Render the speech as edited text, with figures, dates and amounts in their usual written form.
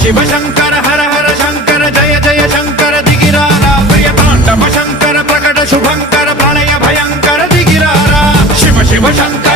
शिव शंकर हर हर शंकर जय जय शंकर दिगिरारा प्रिय तांडव शंकर प्रकट शुभंकर प्रलय भयंकर दिगिरारा शिव शिव शंकर